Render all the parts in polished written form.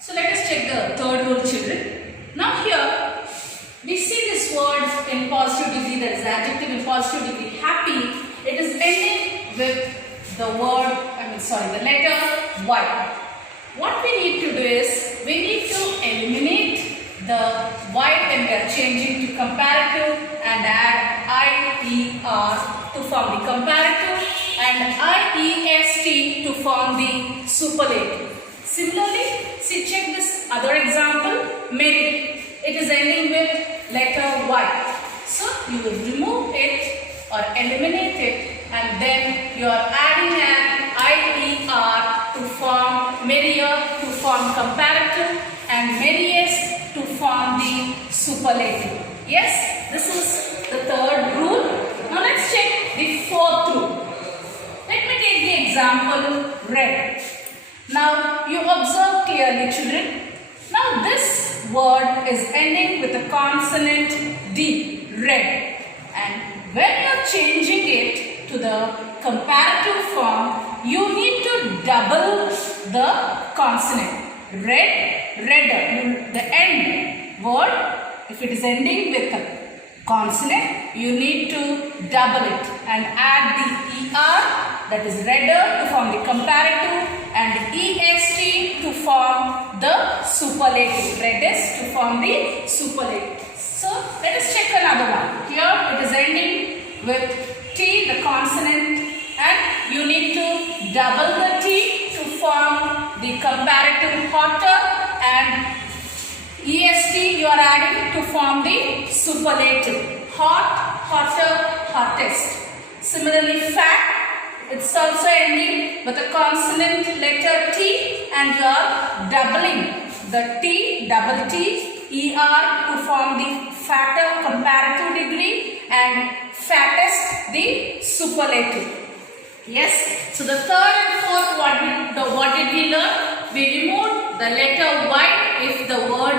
So let us check the third rule, children. Now here we see this word in positive degree, that is the adjective in positive degree, happy. It is ending with the the letter Y. What we need to do is, we need to eliminate the Y when we are changing to comparative and add IER to form the comparative and IEST to form the superlative. Similarly, see, check this other example, Mary. It is ending with letter Y. So you will remove it or eliminate it, and then you are adding an IER to form Merrier to form comparative and Merriest to form the superlative. Yes, this is the third rule. Now let's check the fourth rule. Let me take the example red. Now you observe clearly, children. Now this word is ending with a consonant D, red. And when you are changing it to the comparative form, you need to double the consonant. Red, redder. The end word, if it is ending with a consonant, you need to double it and add the ER, that is redder, to form the comparative, and EST to form the superlative, reddest to form the superlative. So let us check another one. Here it is ending with T, the consonant, and you need to double the T to form the comparative, hotter, and EST you are adding to form the superlative, hot, hotter, hottest. Similarly, fat, it's also ending with a consonant letter T, and you are doubling the T, double T, ER to form the fatter comparative degree and fattest the superlative. Yes, so the third and fourth, what did we learn? We removed the letter Y if the word,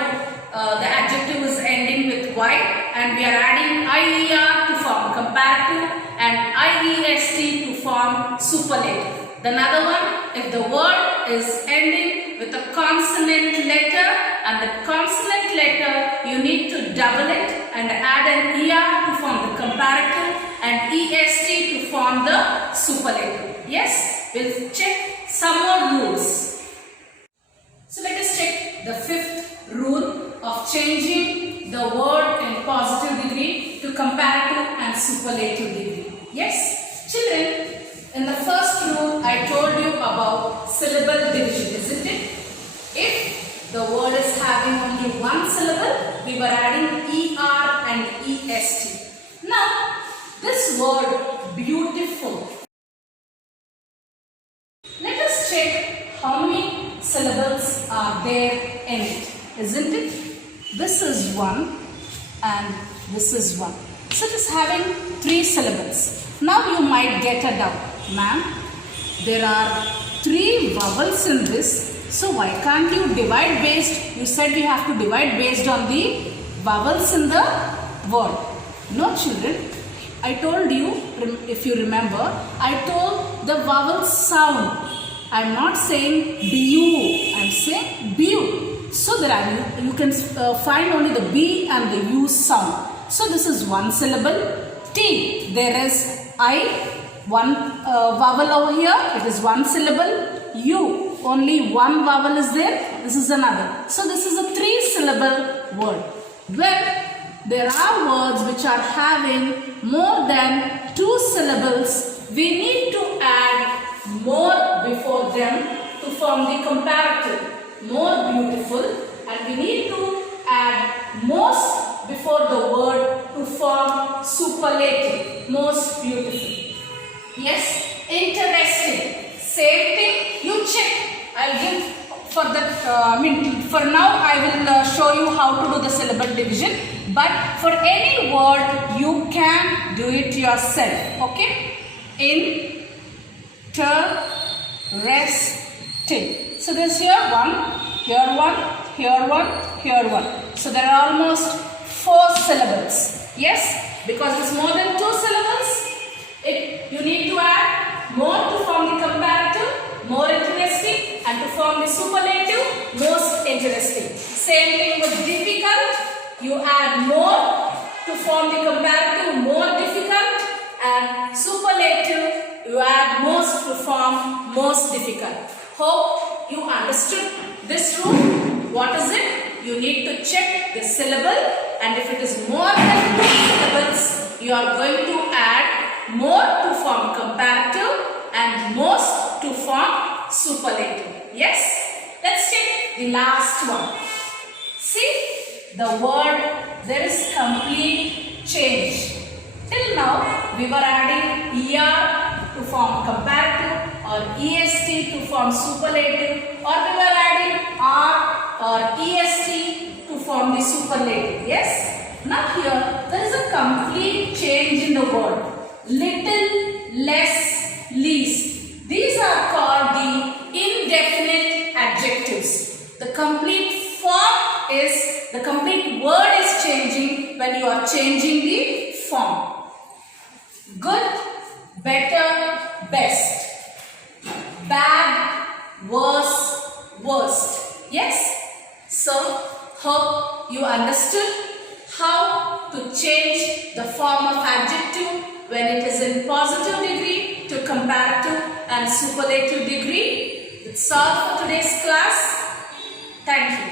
the adjective is ending with Y, and we are adding IER to form comparative and IEST to form superlative. The another one, if the word is ending with a consonant letter, and the consonant letter you need to double it and add an ER to form the comparative and EST to form the superlative. Yes, we'll check some more rules. So let us check the fifth rule of changing the word in positive degree to comparative and superlative degree. Yes, children, in the first rule I told you about syllable division, isn't it? If the word is having only one syllable, we were adding ER and EST. Now, this word beautiful, let us check how many syllables are there in it, isn't it? This is one and this is one. So it is having 3 syllables. Now you might get a doubt. Ma'am, there are 3 vowels in this. So why can't you divide based? You said you have to divide based on the vowels in the word. No, children. I told you, if you remember, I told the vowel sound. I am not saying BU. I am saying BU. So there you can find only the B and the U sound. So this is one syllable. T, there is I, one vowel over here, it is one syllable. U, only one vowel is there, this is another. So this is a 3-syllable word. When there are words which are having more than 2 syllables, we need to add more before them to form the comparative. More beautiful, and we need to add most before the word to form superlative, most beautiful. Yes, interesting. Same thing, you check. I'll give for that, for now I will show you how to do the syllable division. But for any word, you can do it yourself. Okay? Interesting. So there's here one, here one, here one, here one. So there are almost 4 syllables. Yes? Because it's more than 2 syllables, you need to add more to form the comparative, more interesting, and to form the superlative, most interesting. interesting. Same thing with difficult. You add more to form the comparative, more difficult, and superlative, you add most to form most difficult. Hope you understood this rule. What is it? You need to check the syllable, and if it is more than 2 syllables, you are going to add more to form comparative and most to form superlative. Yes? Let's check the last one. See, the word, there is complete change. Till now, we were adding ER to form comparative, or EST to form superlative, or we were adding R or EST to form the superlative. Yes? Now here, there is a complete change in the word. Little, less, least. These are called the indefinite adjectives. The complete form is, the complete word is changing when you are changing the form. Good, better, best. Bad, worse, worst. Yes? So, hope you understood how to change the form of adjective when it is in positive degree to comparative and superlative degree. That's all for today's class. Thank you.